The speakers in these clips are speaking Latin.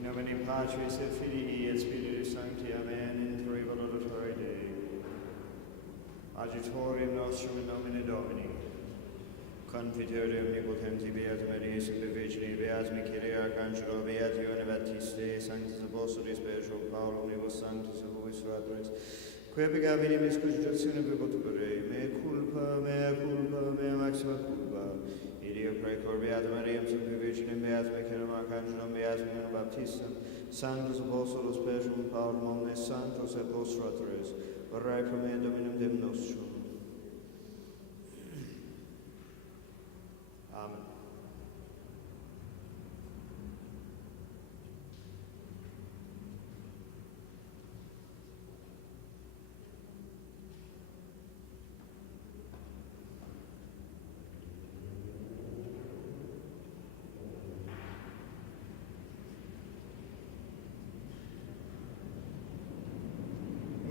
In nomine Patris et Filii et Spiritus Sancti. Amen. In Three Laudatory Dei. Adjutorium nostrum in nomine Domini. Confiteor omnipotenti, Beatum Maria, Super Virgine, Beatum Michael Arcangelo, Beati Ioanne Baptiste, Sanctus Apostolis, Petro, Paulo, Omnibus Sanctus, et Hovis Fratres, quae peccavimus cogitatione peccature, mea culpa, maxima culpa. Ideo precor, Beatum Maria, Super Virgine, Beatum Michael Arcangelo, Beatum Ioanne Baptiste, Sanctus Apostolos, Petro, Paulo, Omnes Sanctus, et Vos Fratres, orae pro me Dominum Deum nostrum. Amen.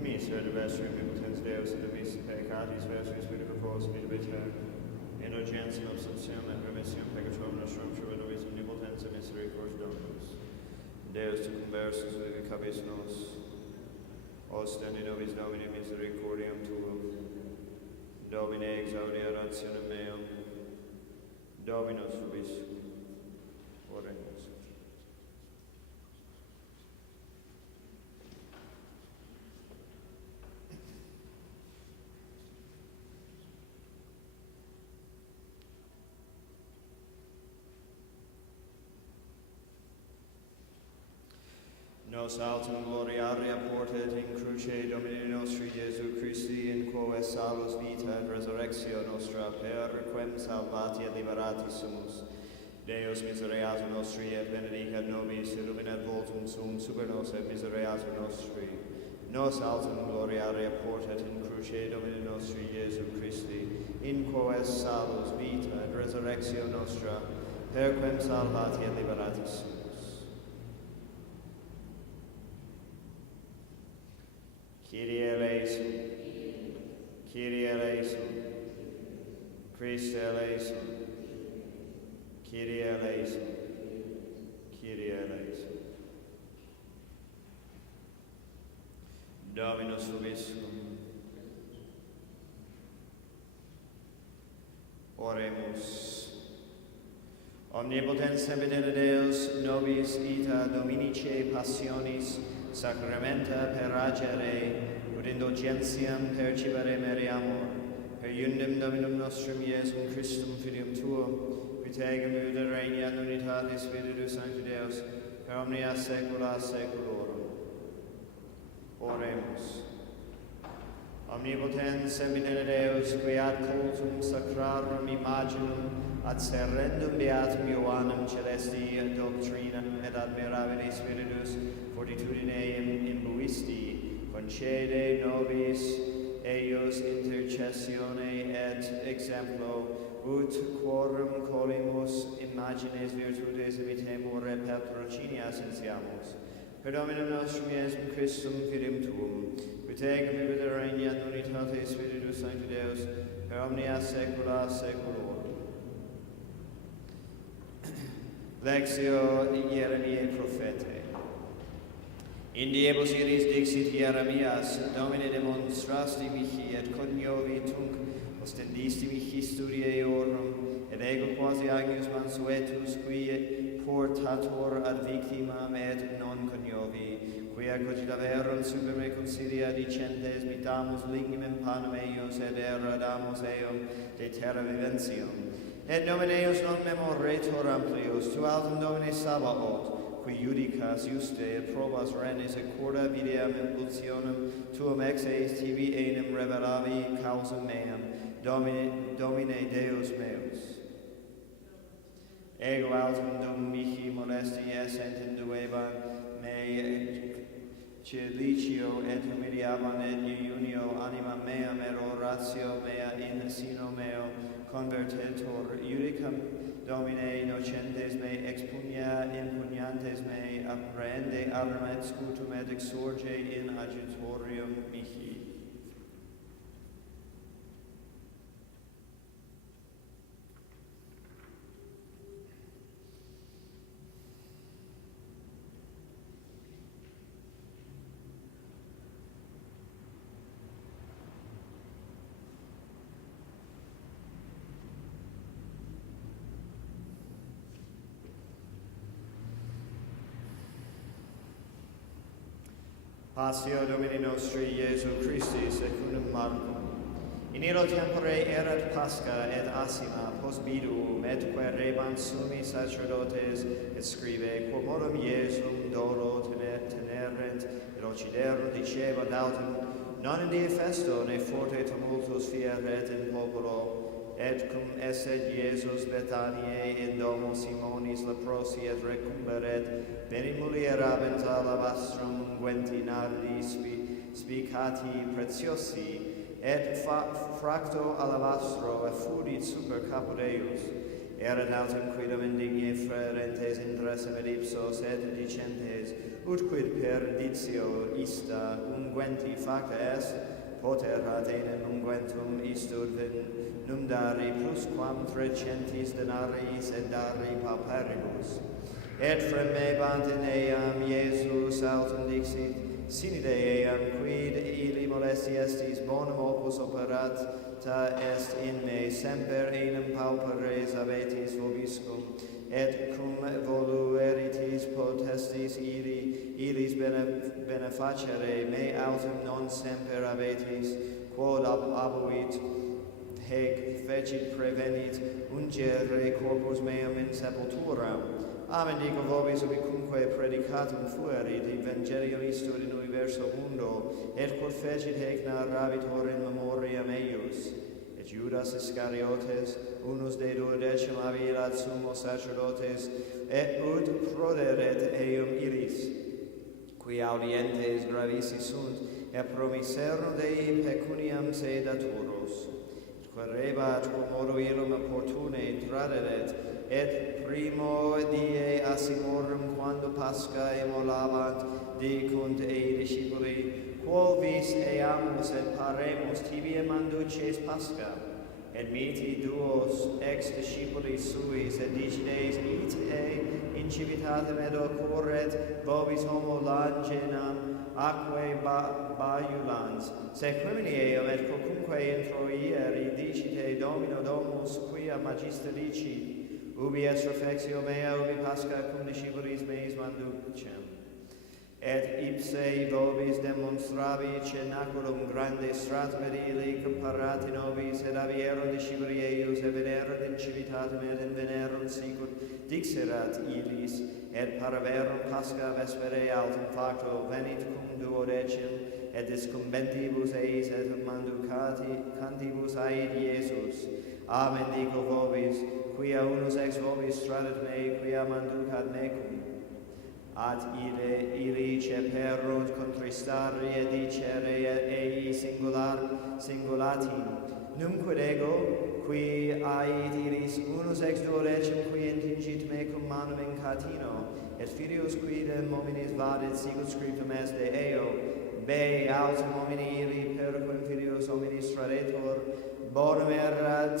Misa de vestre omnipotens Deus et Misa peccatis vestris vita propos vita indulgentiam absentiam et remission peccatorum nostrum true nobis omnipotens et misericordiae Dominus. Deus tu conversus vivificabis nos, ostendi nobis Domini misericordiam tuum, Domine exaudi orationem meam, Dominus vobiscum. Oremus. Nos altum gloriaria portet in cruce Domini nostri Iesu Christi, in quo est salus vita et resurrectio nostra, per quem salvati et liberati sumus. Deus misereatur nostri et benedicat nobis, illuminat voltum suum super nos et misereatur nostri. Nos altum gloriaria portet in cruce Domini nostri Iesu Christi, in quo est salus vita et resurrectio nostra, per quem salvati et liberati sumus. Kyrie eleison, Kyrie eleison, Christe eleison, Kyrie eleison, Kyrie eleison. Dominus vobiscum. Oremus. Omnipotens semper Deus, nobis ita Dominice passionis, sacramenta per agere, ut indulgentiam percipere meriamur, per iundem Dominum nostrum Iesum Christum Filium Tuum, qui tegum ut regni ad unitatis Spiritus Sancti Deus, per omnia saecula saeculorum. Oremus. Omnipotens semper Deus, qui ad cultum sacrarum imaginum, ad serendum beatum Ioannem celesti doctrinam et admirabili Spiritus fortitudine imbuisti, concede nobis eius intercessione et exemplo, ut quorum colimus imagines virtutes imitemur et patrocinia sensiamus. Per Dominum nostrum Iesum Christum Filium Tuum, qui tegum ibit regna ad unitate Spiritus Sancti Deus, per omnia saecula saeculorum. Lectio Ieremiae Prophete. In diebus iris dixit Jeremias, Domine demonstrasti mihi et coniovi tunc, ostendisti mihi studieorum, et ego quasi agnus mansuetus, qui portator ad victimam et non coniovi, quia cogitaverum super me consilia dicentes, mitamus lignum panem eius, et eradamus eum de terra viventium. Et nomine eius non memoretur amplius, tu altum Domine Sabaoth, qui judicas juste et probas rennis et corda videam impulsionem tuum ex eis tibi enim revelavi causam meam, Domine Deus meus. Ego altum dum mihi molesti essent indueba me cilicio et humiliaban et iunio anima meam et oratio mea in sino meo convertetur iudicam Domine nocentes me expugna impugnantes me apprehende arm et scutum et exorge in adjutorium mihi. Pasión Domini nostri Iesu Christi secundum Marco. In illo tempore erat Pascha et asima post bidum et quaerebant summi sacerdotes et scribe quomodo Iesum dolo tenerent et occiderunt dicebant autem non in die festo ne forte tumultus fieret in populo et cum esset Iesus Bethaniae in domo Simonis leprosi et recumberet venit mulierabent alabastrum unguenti nardi spicati preciosi et fracto alabastro effudit super caput eius. Erat autem quidam indigne frerentes intressem et ipsos et dicentes, utquid perditio ista unguenti facta est, poterat enim unguentum istur numdari plusquam 300 denariis et dari pauperibus. Et fremebant in eam Iesus autem dixit, sine eam quid ili molesti estis bonum opus operata est in me semper enim pauperes abetis vobiscum et cum volueritis potestis iris benefacere me autem non semper abetis quod abuit hec fecit prevenit ungere corpus meum in sepultura. Amen dico vobis ubicunque predicatum fuerit evangelium istur in universo mundo, et quod fecit hec narrabitor in memoriam eius. Et Judas Iscariotes, unus de duodecim abirat summos sacerdotes, et ut proderet eum illis, qui audientes gravissi sunt, et promiserunt Dei pecuniam se daturos. Et quaerebat quomodo illum opportune traderet, et primo die asimorum quando Pascha emolavant dicunt ei discipuli, quo vis eamus et paremus tibiam manduces Pascha, et miti duos ex discipulis suis et dicides ite incivitatem et occurret vobis homo langenam aquae baiulans, sequimini eum et quocunque introieri dicite Domino Domus quia magister dicit, ubi est reflexio mea, ubi Pascha cum discipulis meis manducem. Et ipse vobis demonstravi cenaculum grande stratum et illi comparati nobis, et avierunt discipuli eius, et venerunt in civitatem, et invenerunt sicut dixerat illis, et paraverunt Pascha vespere autem facto venit cum duodecim, et discumbentibus eis et manducantibus ait Iesus. Amen dico vobis, quia unus ex vobis stradet me, quia manducat mecum. Ad ili ceperunt contristari et dicere ei singulatim. Numquid ego, qui ait ilis unus ex duodecim qui intingit mecum manum in catino, et filius quidem hominis vadit sicut scriptum est de eo, be autem homini ili perquem filius hominis tradetur, bonum erat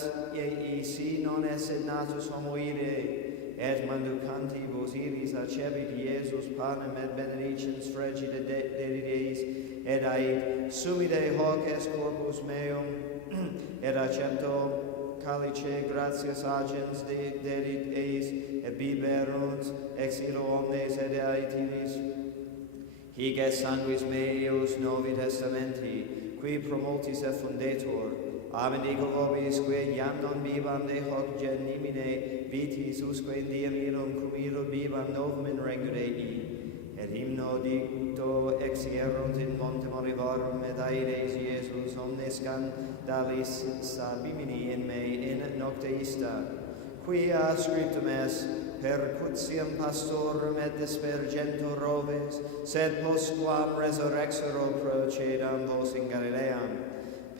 si non esset natus homo ide, et manducantibus ilis accebit Iesus panem et benedicens fregit dedit eis, et ait sumide hoc est corpus meum, et accepto calice gratias agens dedit eis, et biberunt ex illo omnes et ait ilis. Hic est sanguis meus novi testamenti, qui pro multis effundetur. Amen dico vobis, quae iam non bibam de hoc genimine vitis, usque in diem illum cum illo bibam novum in regno Dei. Et hymno dicto exierunt in montem Olivarum, et aedes Iesus omnes scandalis sabimini in me in nocte ista, quia scriptum est, percutiam pastorum et dispergentur oves, sed postquam resurrexero procedam vos in Galileam.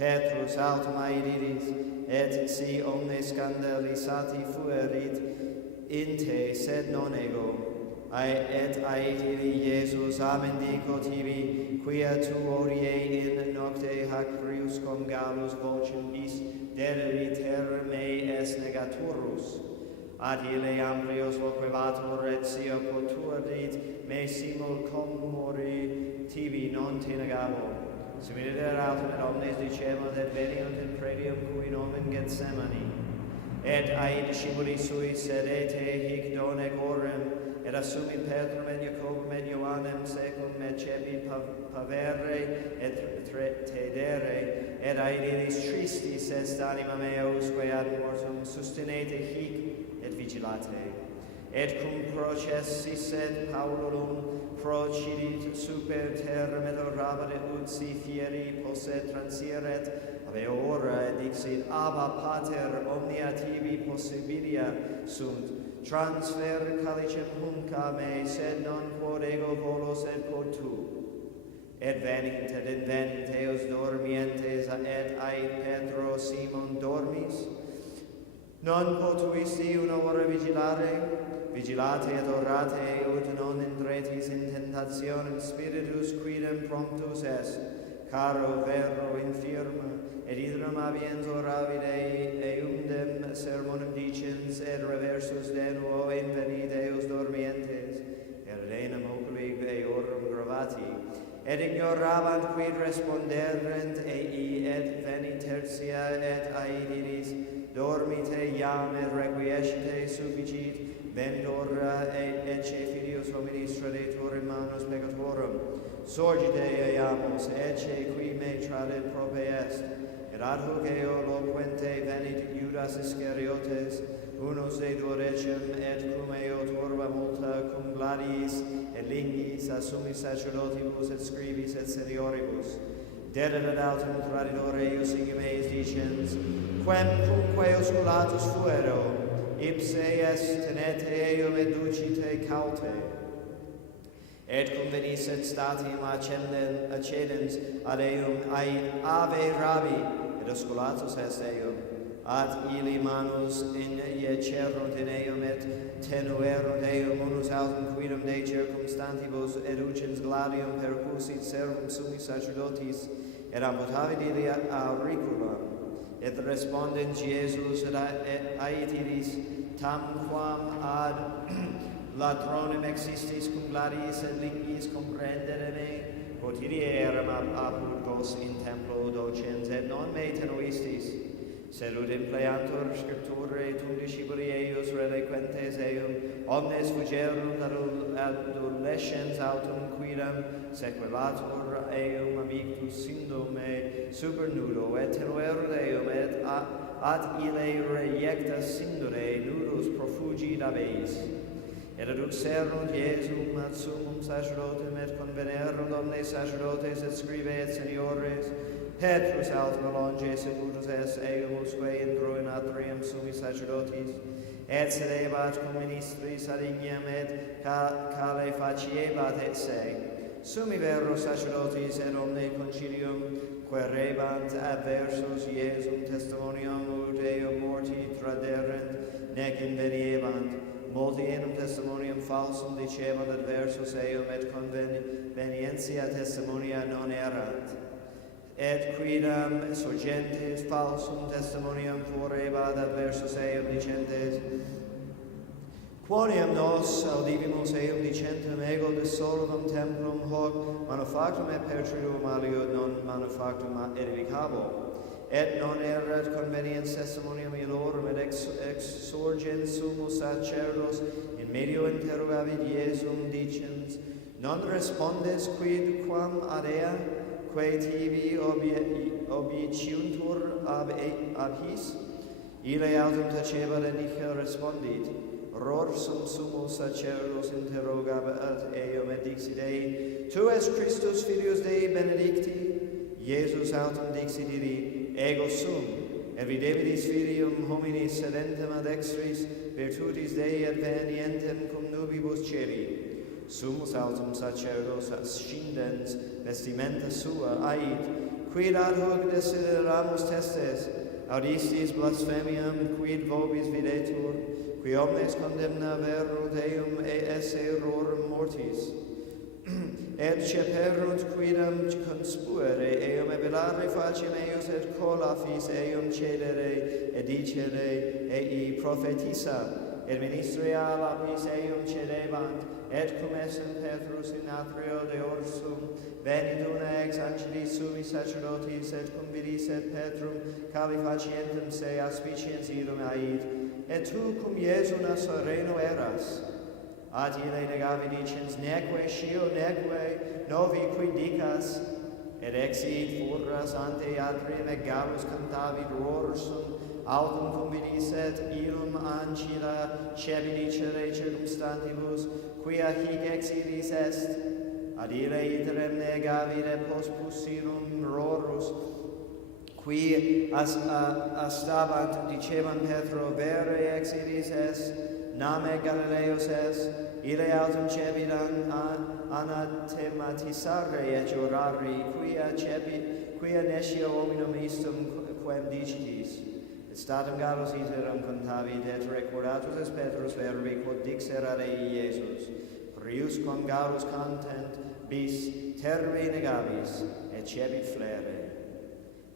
Petrus autem aediris, et si omnes scandalisati fuerit in te, sed non ego. Et aediri Iesus, amen dico tibi, quia tu odie in nocte hac priuscum gallus vocem bis deriviter me es negaturus. Ad ille ambrios loquevatur, et sia potuerit me simul commori tibi non te negabo. Similiter autem et omnes dicebant et veniunt in predium cui nomen Gethsemane. Et ai discipulis suis sed ete hic donec orem et assumit Petrum et Jacobum et Ioannem secum et cepi pavere et tedere, et aedilis tristis est anima meusque ad mortum sustinete hic et vigilate. Et cum processis et Paulum procidit super terram et orabat ut si fieri posset transiret, ave ora et dixit, Abba Pater, omnia tibi possibilia sunt, transfer calicem hunc a me, sed non quod ego volos et quod tu. Et venint et invenint eos dormientes, et ait Petro Simon dormis, non potuisti una hora vigilare? Vigilate et orate, ut non indretis in tentationem spiritus quidem promptus est, caro vero infirma, et idem abiens oravide eundem sermonum dicens, et reversus de nuo invenit eos dormientes, et renam oculi eorum gravati, et ignorabant quid responderent ei, et venit tertia et aediris, dormite iam et requiescite sufficit, venit ora et ecce filius hominis tradetur in manus peccatorum, sorgite eiamus, ecce qui me tradet prope est, et ad hoc eo loquente venit Judas Iscariotes, unus de duodecim, et cum eo turba multa cum gladiis et lingis assummis sacerdotibus et scribis et senioribus, dedet ad autem traditore eius igimeis dicens, quem cumque osculatus fuero, ipse est tenete eum et ducite caute. Et convenisset statium accedens ad eum ave rabi, et osculatus est eum, ad ili manus iecerunt in eum et tenuerunt eum unus autem quidem de circumstantibus educens gladium percusit servum summis sacerdotis, et amputavit ili auriculum. Et respondens Iesus et aetiris, tamquam ad ladronem existis cum gladiis et lingis comprendere me, quotidieram apud vos in templo docens, et non me tenuistis, sed ut impleantur scripturae tum discipuli eius reliquentes eum, omnes fugerunt adolescens autum quidam sequelatur eum amictus sindume super nudo, et tenuerunt eum, et ad ille reiecta sindure nudus profugit abeis. Et adducerunt Iesum ad summum sacerdotem, et convenerunt omnes sacerdotes et scribe et seniores, Petrus altum longes et mutus est eum usque intro in atrium summis sacerdotis, et sedebat cum ministris ad ignem, et cale faciebat et se. Summi vero sacerdotis et omne concilium querebant adversus Iesum testimonium ut eum morti traderent, nec inveniebant, multi enim testimonium falsum dicebant adversus eum, et convenientia testimonia non erant. Et quidam surgentes falsum testimonium forebat adversus eum dicentes, quoniam nos audivimus eum dicentem ego dissolvum templum hoc manufactum et pertrium aliud non manufactum edificabo, et non erat conveniens testimonium illorum, et exsurgens summus sacerdos in medio interrogavit Iesum dicens, non respondes quid quam ad ea, quae tibi obiciuntur ab his? Ille autem tacebat et nihil respondit. Rorsum summus sacerdos interrogabat eum et dixit ei, Tu es Christus filius Dei benedicti? Iesus autem dixit iri, Ego sum, et videbitis filium hominis sedentem ad extris virtutis Dei advenientem cum nubibus celi. Summus autem sacerdos ascindens vestimenta sua ait, quid ad hoc desideramus testes, audistis blasphemiam quid vobis videtur, qui omnes condemna verunt eum esse errorum mortis, et ceperunt quidam conspuere eum evelare faciem eius et colafis eum cedere et dicere ei prophetissa, et ministria lapis eum cedebant, et cum essent Petrus in atrio de orsum, venit una ex angelis summis sacerdotis, et cum vidis et Petrum califacientem se aspiciens idum ait, et tu cum Iesu Nazareno eras. ad ille negavi dicens, neque scio, neque novi qui dicas, et exit furras ante atrium, et gallus cantavit rorsum, autum convidis et illum ancilla cebidicere circumstantibus, quia hic exidis est, ad ille iterem negavit et post pussilum rorus, qui astabant dicebant Petro, vere exidis est, name Galileus est, ille autum cebidan anathematisare et orari, quia nescio hominum istum quem dicitis. Et statum Gallus iterum contavit, et recordatus est Petrus verbi, quod dixerat ei Iesus. Prius quam Gallus content, bis terre negabis, et cebit flere.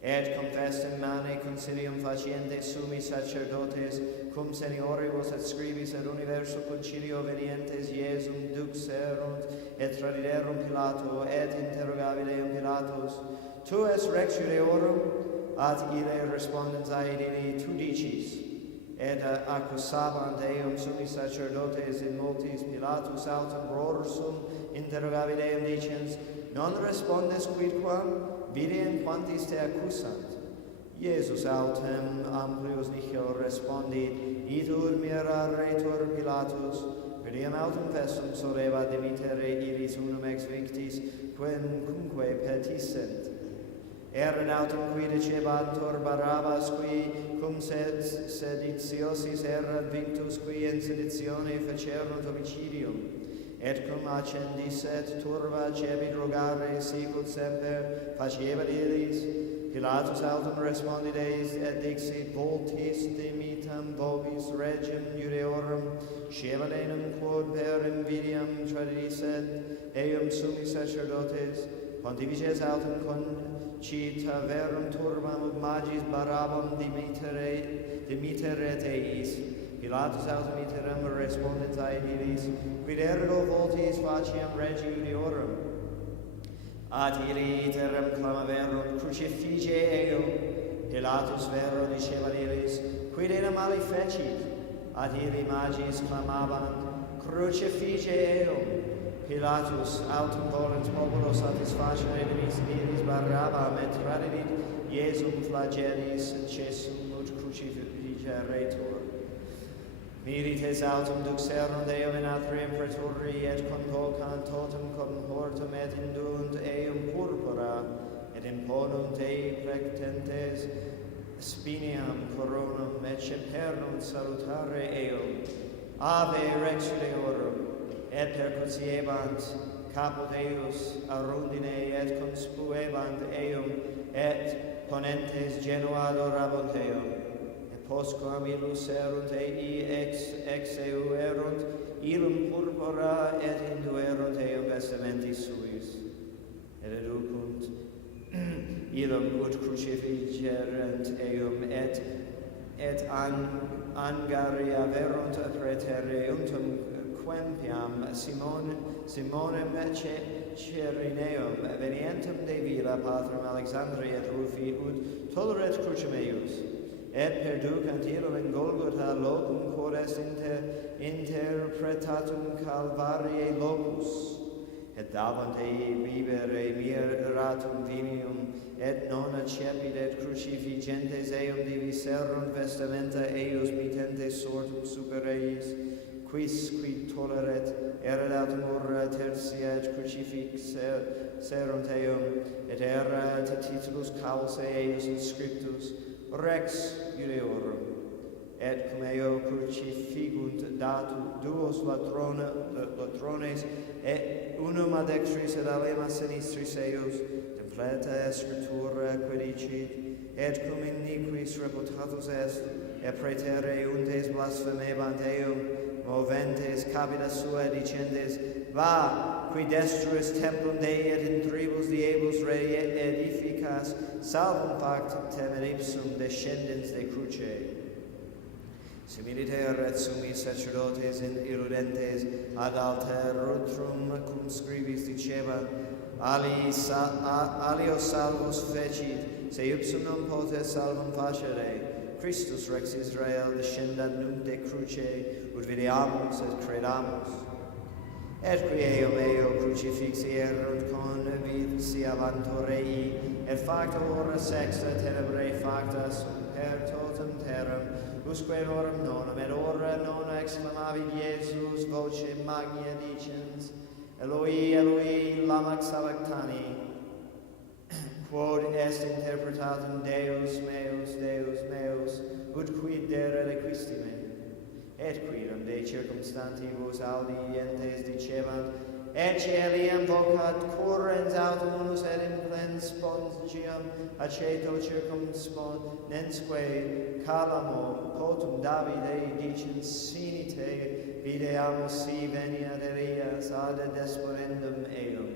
Et confessem mane concilium facientes summi sacerdotes, cum senioribus et scribis et universo concilio venientes Iesum duxerunt, et tradiderum Pilato, et interrogavit eum Pilatus, tu es rex Judeorum? Ad ille respondens aedini, tu dicis. Et accusabant eum summi sacerdotes in multis, Pilatus autem rorsum interrogavit eum dicens, non respondes quidquam? Vidiem quantis te accusant. Iesus autem amplius nihil respondit, itur miraretur Pilatus, quidem autem festum soleva dimitere illis unum ex victis, quem cumque petissent. Erat autem qui decebantur Barabbas, qui cum seditiosis erat victus, qui in seditione facerunt homicidium, et cum accendis et turba cebit rogare sicut semper facebat illis. Pilatus autem respondit eis et dixit, voltis dimitam vobis regem Judeorum, scebat enum quod per invidiam tradisset eum summi sacerdotes, pontifices autem concita verum turbam ut magis Barabbam dimiteret eis. Pilatus autem iterum respondens aedilis, quid ergo voltis faciam regi Judeorum? Ad illi iterum clamaverunt, crucifige eum. Pilatus vero dicebat illis, quid enum ali fecit? Ad illi magis clamabant, crucifige eum. Pilatus autem volens populo satisfacere dimisidiris Barabbam, et tradidit Iesum flagellis cessum ut crucifigeretur. Milites autem duxerunt eum in atrium praeturi, et convocant totum conhortum, et induunt eum purpura, et imponunt ei plectentes spiniam coronam, et ceperunt salutare eum. Ave Rex Judeorum, et percutiebant caput eius arundine, et conspuebant eum, et ponentes genuadorabunt eum. Postquam illus erunt ei ex eu erunt, illum purpura, et induerunt eum vestimentis suis, et educunt illum ut crucifigerent eum, et angaria verunt praetere untum quempiam Simonem Cerineum, venientem de villa patrum Alexandri et Rufi, ut toleret crucem eius. Et perducant illum in Golgotha locum, quod est interpretatum Calvariae locus, et davant ei vivere miratum vinium, et non accepit, et crucifigentes eum diviserunt vestimenta eius mitentes sortum super eis, quis quid toleret, erat autem ora tertia, et crucifixerunt eum, et erat titulus causae eius inscriptus, Rex Judeorum, et cum eo crucifigunt duos latrones, et unum ad dextris et alium ad sinistris eius, templata est scriptura quid dicit, et cum iniquis reputatus est, et praetere untes blasphemebant eum, moventes capita sua dicentes, va, qui destruis templum Dei et in tribus diebus reedificas, salvum factem et ipsum descendens de cruce. Similiter et summi sacerdotes in illudentes ad alterutrum cum scribis dicebant, alio salvus fecit, se ipsum non potes salvum facere, Christus Rex Israel descendat nunc de cruce, ut videamus et credamus. et qui eo meo crucifixi erunt convivsi avanto rei, et facta ora sexta tenebrae facta per totum terram, usque oram nonum, et ora nona exclamavit Iesus voce magna dicens, Eloi, Eloi, lama sabachthani, quod est interpretatum Deus meus, ut quid dere requisti me? Et quidam de circumstantibus audientes dicebant, et caeliam vocat currens autumnus et in plen spongium aceto circumsponensque calamo potum Davide dicens sinite videamus si veniat Elias ad desporendum eum.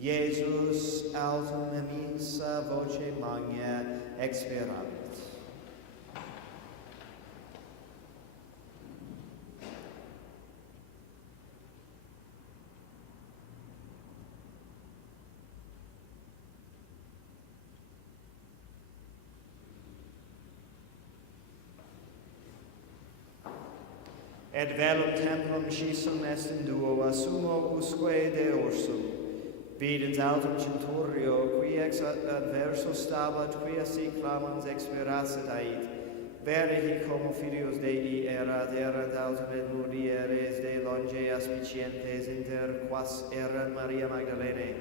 Iesus autum misa voce magna expiravit. Et velum templum scisum est in duo, assumo usque de orsum. Videns autum centurio, qui ex adverso stabat, quia si clamans expirasset ait. Vere hic homo filius Dei erant autum et mulieres de longe aspicientes, inter quas erant Maria Magdalene,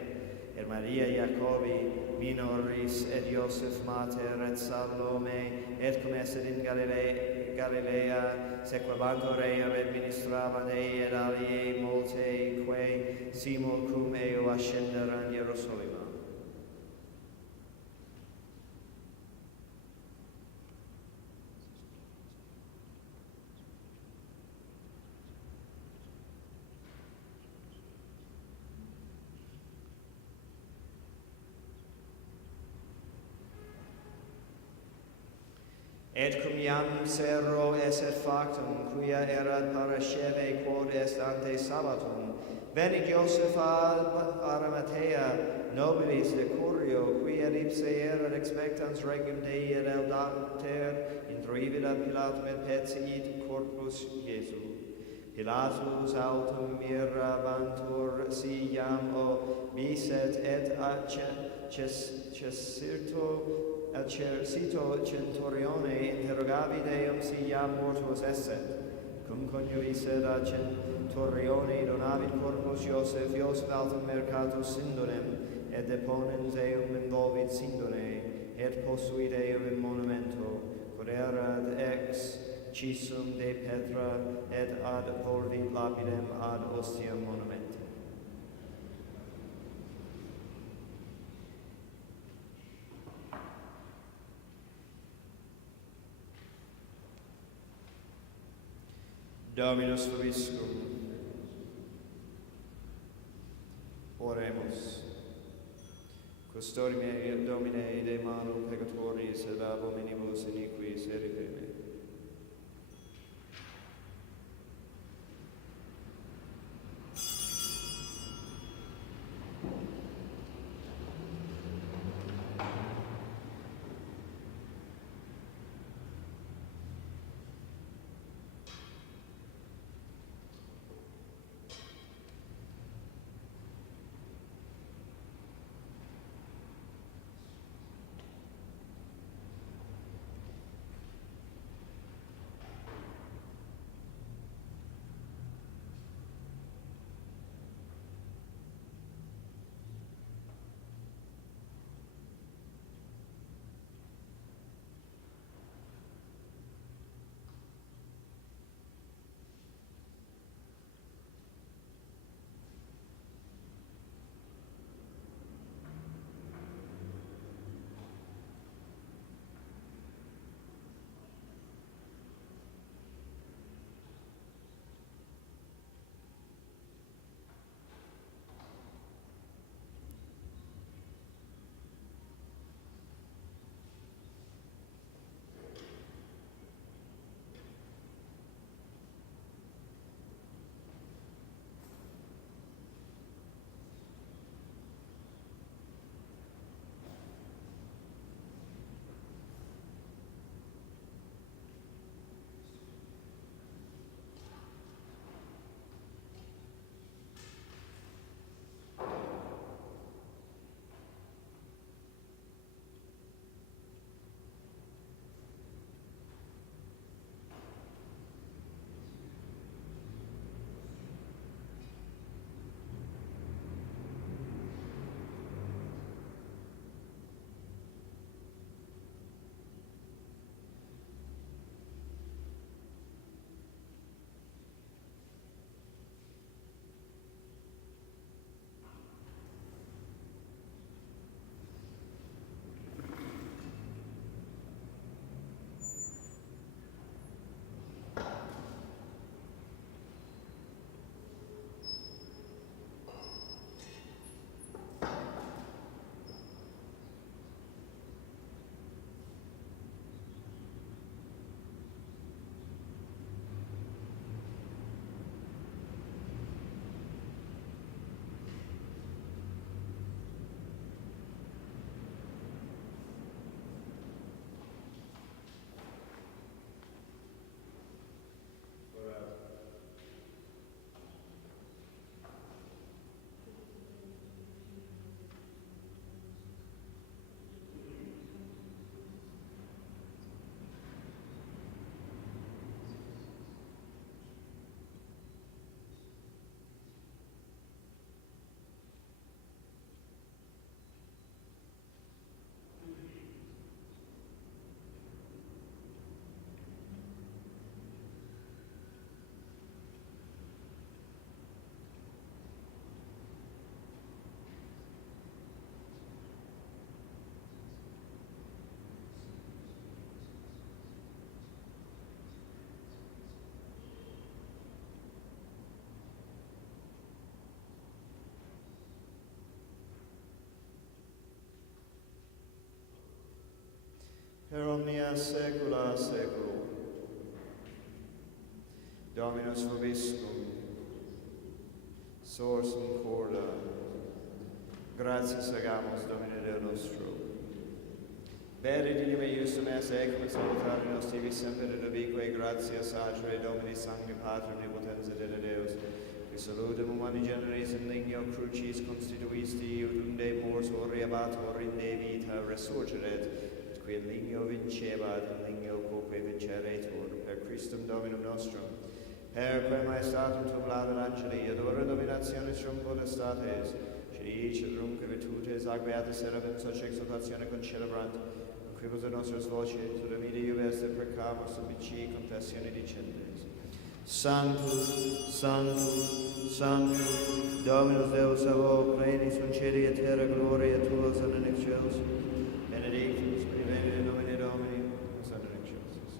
et Maria Jacobi, minoris, et Iosef mater, et Salome, et cum esset in Galilea, sequabantur eam et ministravant ei et aliei multe, quae simul cum eo ascenderan Hierusalima. Et cum iam serro esset factum, quia erat parasceve quod est ante Sabbatum, venit Iosef ad Arimathea, nobilis de Curio, qui ad ipse erat expectans regum Dei et eldater, introivit ad Pilatum et petiit corpus Iesu. Pilatus autum mirabantur si iam obiset et Cito centurione interrogavit eum si iam mortus esset. Cum conjuvisset ad centurione donavit corpus Iosef autum mercatus Sindonem, et deponens eum involvit Sindone, et posuit eum in monumento, quod erat ex cisum de Petra, et ad volvit lapidem ad ostium monumentum. Dominus vobiscum. Oremus. Custodime Domine de manu peccatoris et abominibus iniquis eripe me. per omnia saecula saeculorum. Dominus vobiscum, sorsum corda, gratias agamus Domine Deo nostro. Benedictum eiusum es ecum et salutare nostri semper et ubique gratias agere Domini Sancti Patrum omnipotenza Deus. We salutem humani generis in ligno crucis constituisti, ut unde mors horreabatur inde vita resurgeret, et qui in ligno vincebat, in ligno quoque vinceretur, per Christum Dominum nostrum. Per quae maestatum tuum laudat angeli, adora dominationis rum potestates, cedici et rumque virtutes, ac beata serabim soc exaltatione concelebrant, quibus et nostros voces, ut amide iubeste precamus subici confessione dicentes. Sanctus, Sanctus, Sanctus, Dominus Deus Sabaoth, plenis in celi et terra gloria tua, et in excelsis, benedictus, qui venit in nomine Domini, et in excelsis.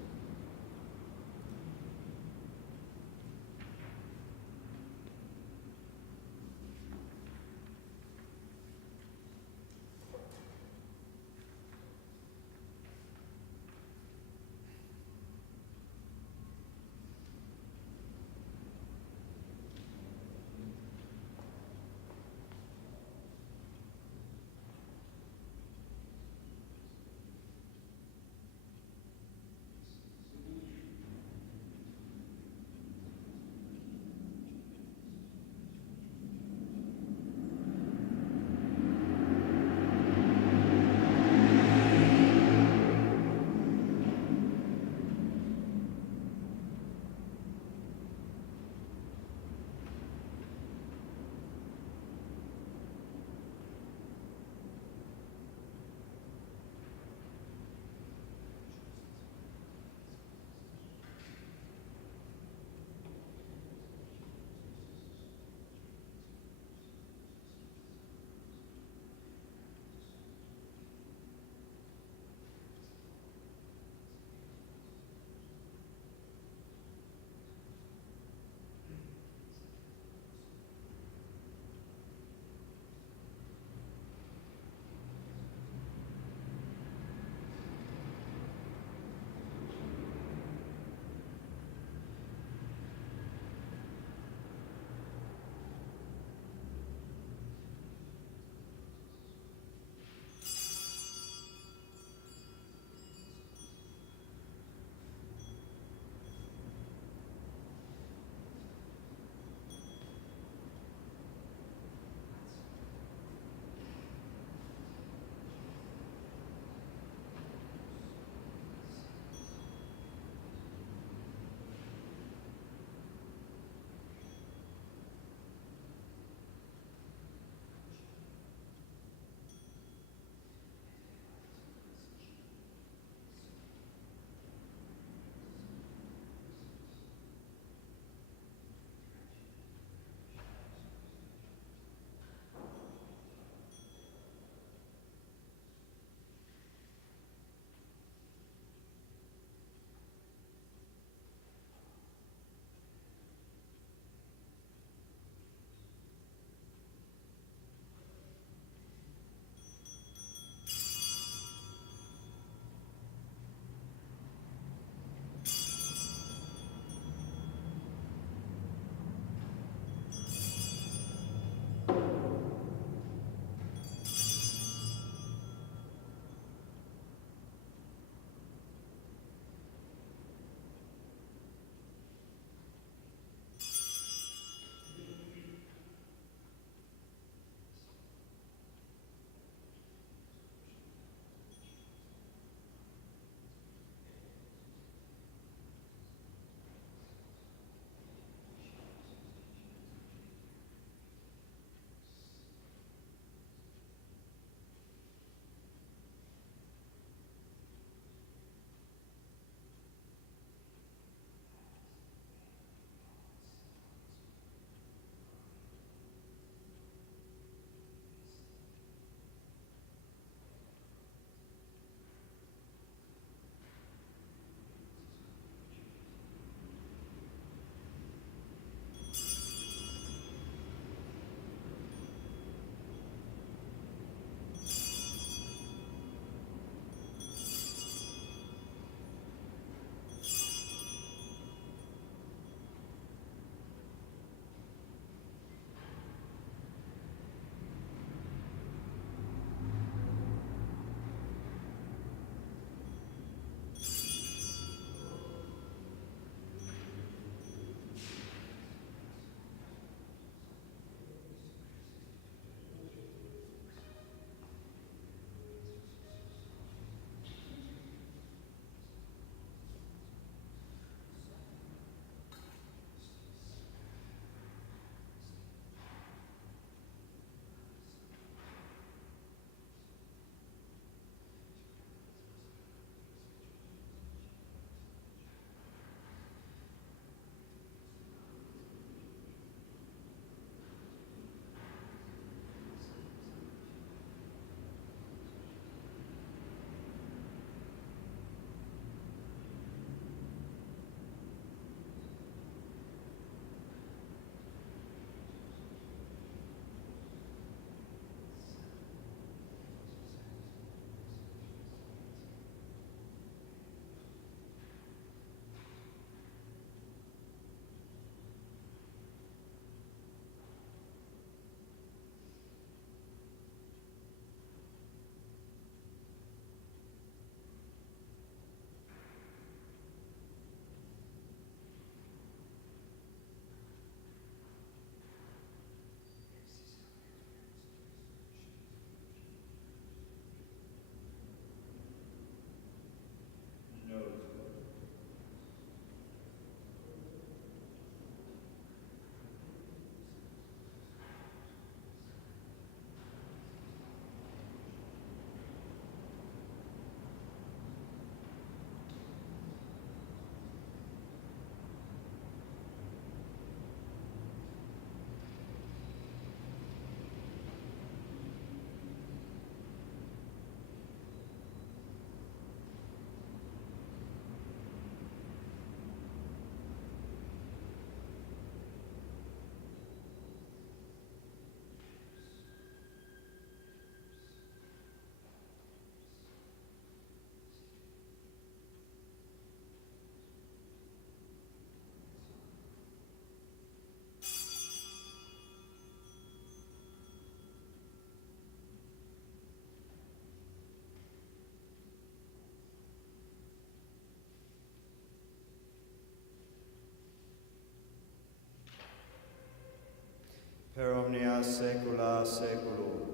per omnia saecula saeculorum.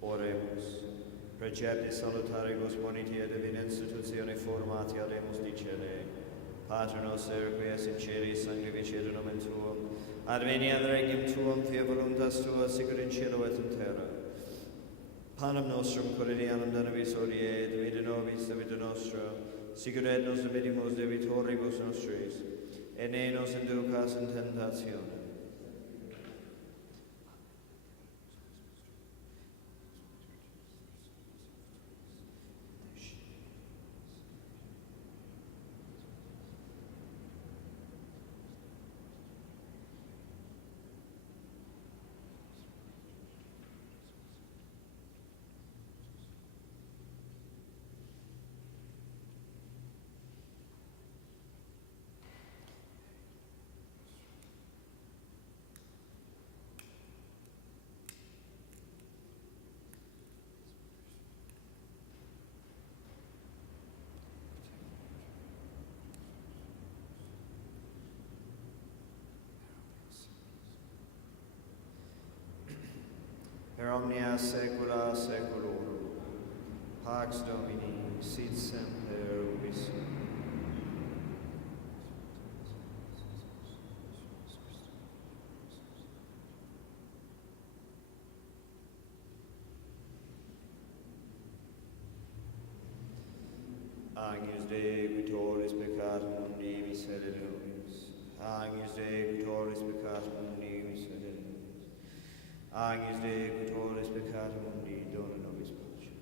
Oremus. Precepti salutaribus boniti et divina institutione formati ademus dicere. Pater noster, qui es in celis, sanctificetur nomen tuum, adveniat regnum tuum, fiat voluntas tua, sicut in cielo et in terra. Panem nostrum quotidianum da nobis hodie, et dimitte nobis debita nostra, sicut et nos dimittimus debitoribus nostris, et ne nos inducas in tentationem. Per omnia saecula saeculorum. Pax Domini, sit semper ubis. Agnus Dei, qui tollis peccatum mundi, miserere nobis. Agnus Dei, qui tollis peccatum mundi, miserere nobis. Agnus Dei, qui tollis peccatum mundi, dona nobis pace.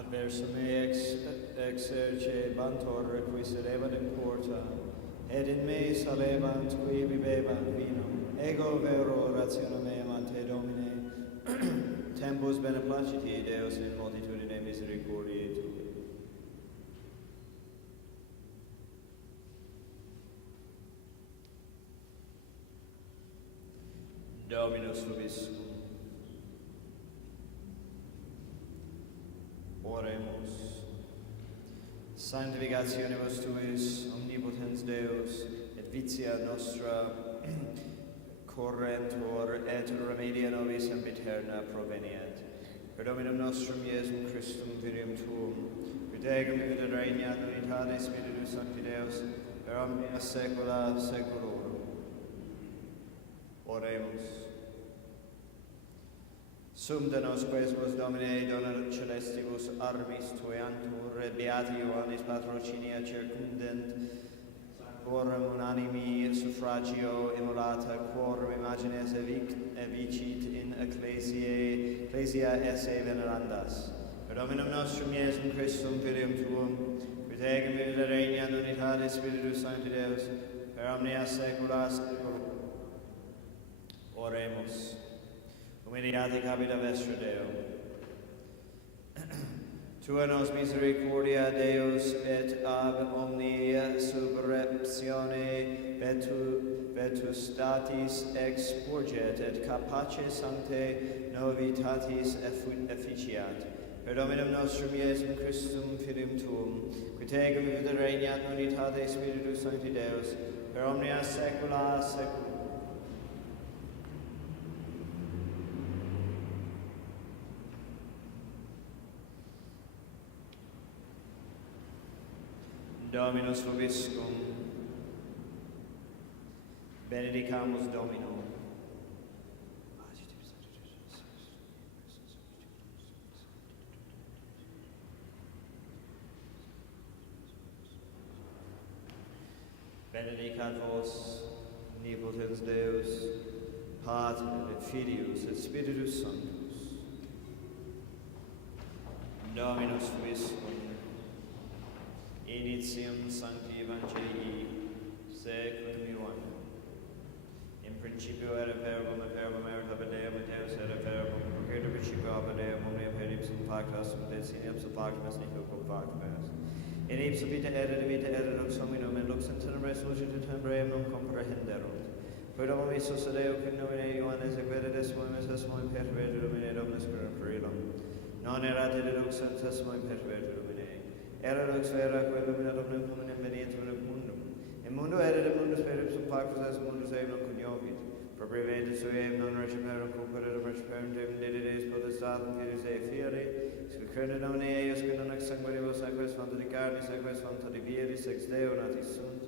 Adversum me exerce bantor requiserebat in porta, et in me salevant qui bibebant vinum, ego vero rationem meam ante Domine, tempus beneplaciti Deus in multitudine misericordiae Tui. Dominus vobiscum. Oremus. Sanctificationibus Tuis, omnipotens Deus, et vitia nostra correntor, et remedia nobis sempiterna proveniat. Per Dominum nostrum Iesum Christum Filium Tuum, qui tegum et regnat unitate Spiritus Sancti Deus, per omnia saecula saeculorum. Oremus. Sum de nos quesibus Domine dona celestibus armis tueantur, et beati Ioannis patrocinia circumdent, quorum unanimi suffragio emulata, quorum imagines evicit in ecclesia esse venerandas. Per Dominum nostrum Iesum Christum Filium Tuum, qui tegum et regnat unitate Spiritus Sancti Deus, per omnia saecula saeculorum. Oremus. Humiliate capita vestra Deo. Tua nos misericordia Deus, et ab omnia subreptione vetustatis expurget, et capace sancte novitatis efficiat. Per Dominum nostrum Iesum Christum Filium Tuum, qui tegum et regnat unitate Spiritus Sancti Deus, per omnia saecula saeculorum. Dominus vobiscum. Benedicamus Domino. Benedicat vos, omnipotens Deus, Pater et Filius et Spiritus Sanctus. Dominus vobiscum. Initium Sancti Evangelii, secundum Ioannem. In principio era verbum, et verbum erat ab Deum, et Deus era verbum, procede principio ab Deum, omnia per ipsum factus, et in ipsum factus nihil cum factum est. In ipsum vita erat lux hominum, et lux in tenebras lucit et tenebrae non comprehenderunt. Quidam omissus ad Deo, quid nomine Ioannes, et quid testimonius testimonium per vertu Domine Dominus per ilum. Non erat id lux testimonium per vertu Domine. Era lux vera quae lumina Dominum luminem venientur in mundum. In mundo erat in mundus per ipsum factus est mundus eum non coniovit. Proprio ventus suae non reciperum culparum reciperum Deum dedides potestatem Filii Dei fieri, scricrene Domine eius que non ex sanguinibus aequas fonta di carnis, aequas fonta di viris, ex Deo natis sunt.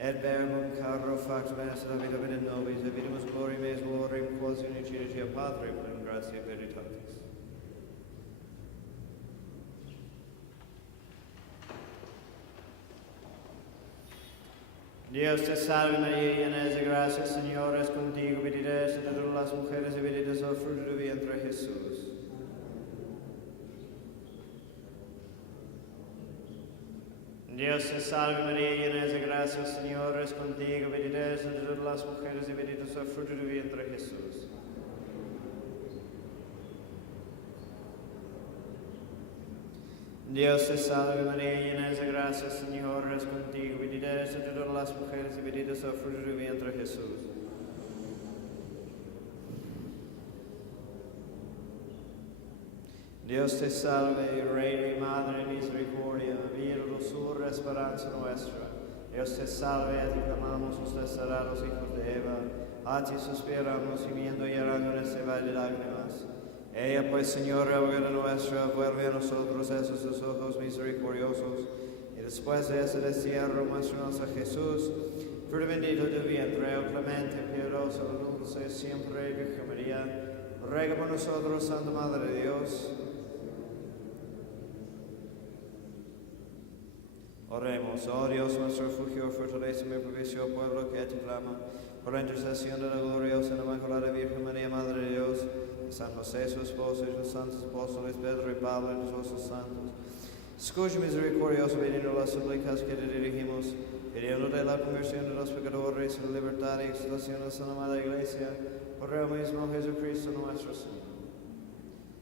Et verbum caro factum est habita in nobis, et vidimus gloriam eis gloriam quasi uniciditia Padre, in gratia veritatis. Dios te salve María, llena eres de gracia, Señora es contigo, bendita eres entre todas las mujeres y bendito es el fruto de tu vientre Jesús. Dios te salve María, llena eres de gracia, Señor es contigo, bendita eres entre todas las mujeres y bendito es el fruto de tu vientre Jesús. Dios te salve María, llena eres de gracia, Señor es contigo, bendita eres entre todas las mujeres y bendito es el fruto de tu vientre Jesús. Dios te salve, Reina y Madre de misericordia, vida, dulzura, esperanza nuestra. Dios te salve, a ti clamamos los desterrados hijos de Eva, a ti suspiramos, gimiendo y llorando en este valle de lágrimas. Ella pues, Señora, abogada nuestra, vuelve a nosotros esos tus ojos misericordiosos, y después de ese destierro muéstranos a Jesús, fruto bendito de tu vientre, oh clemente, piadosa, dulce, siempre Virgen María, ruega por nosotros, Santa Madre de Dios. Oremos, oh Dios, nuestro refugio, fortaleza y propicio pueblo que te clama, por la intercesión de la gloriosa y Inmaculada Virgen María, Madre de Dios, de San José, su esposo, y los santos apóstoles Pedro y Pablo, y todos los santos. Escucha misericordioso, viniendo las súplicas que te dirigimos, pidiéndote la conversión de los pecadores, la libertad y exaltación de la amada Iglesia, por el mismo Jesucristo nuestro Señor.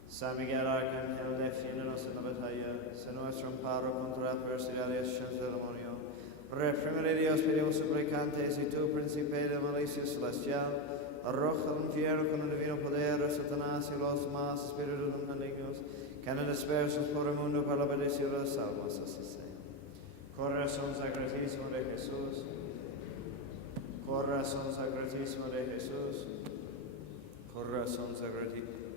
San Miguel Arcángel, defiéndonos en la batalla, sé nuestro amparo contra la adversidad y acciones del demonio. Reprímele Dios, pedimos suplicantes, y tú, príncipe de malicia celestial, arroja al infierno con el divino poder a Satanás y los demás espíritus malignos que andan dispersos por el mundo para la bendición de las almas, así sea. Corazón sacratísimo de Jesús, corazón sacratísimo de Jesús, corazón sacratísimo.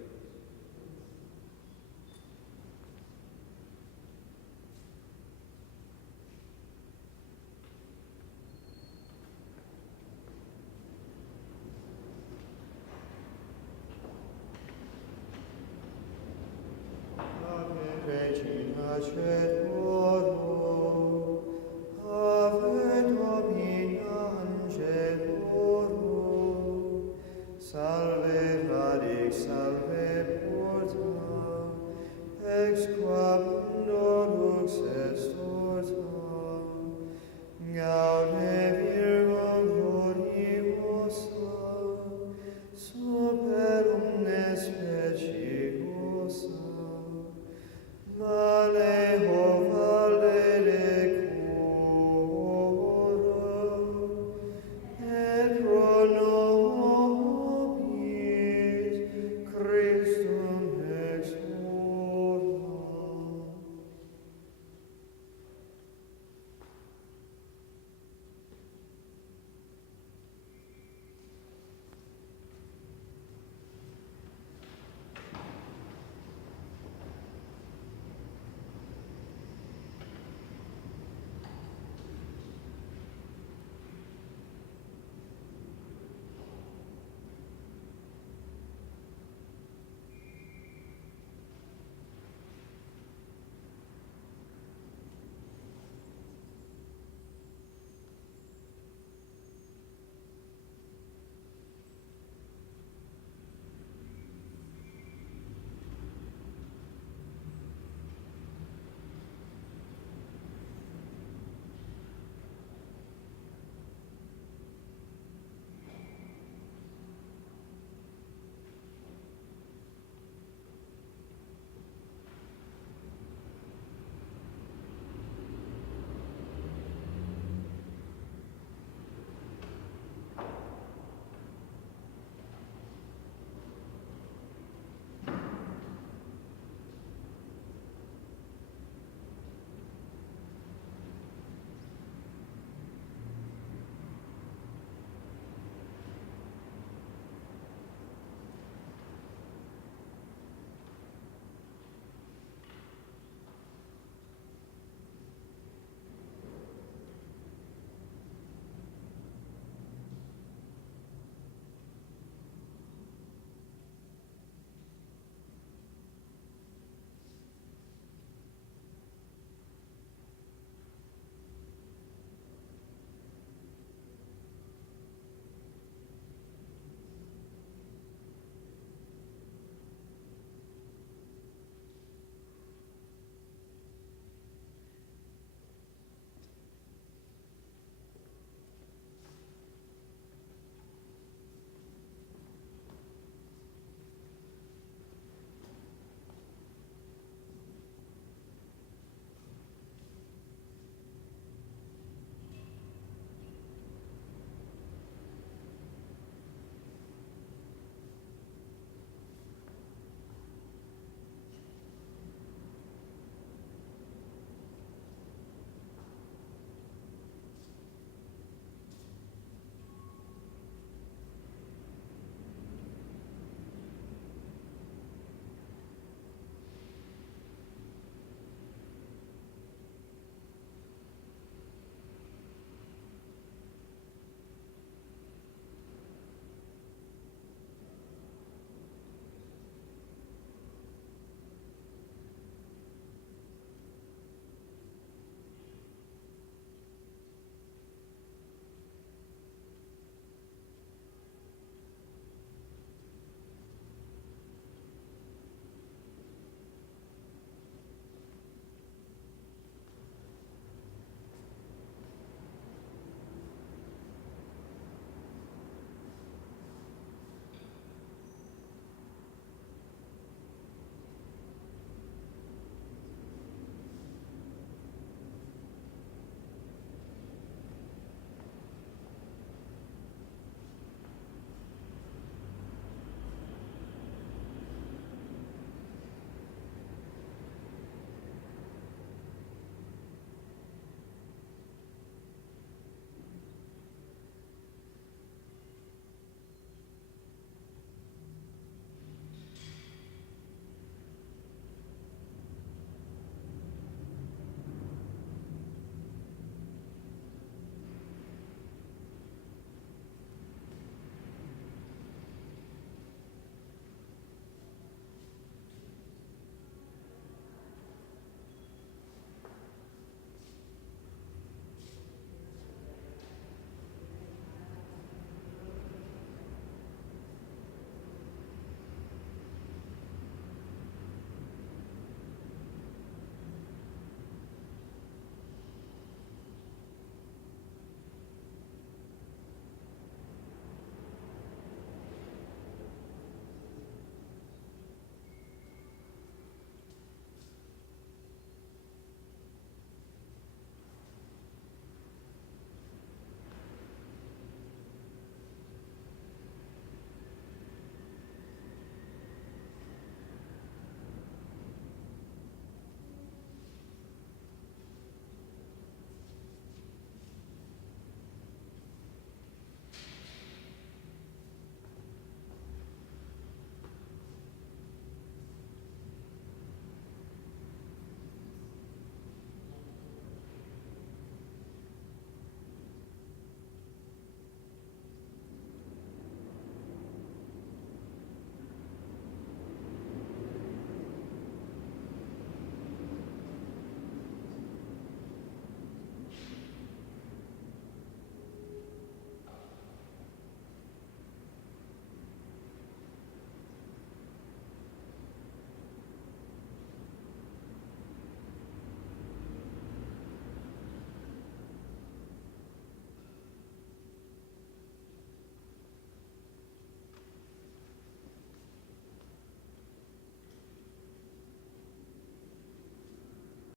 Regina Cerum,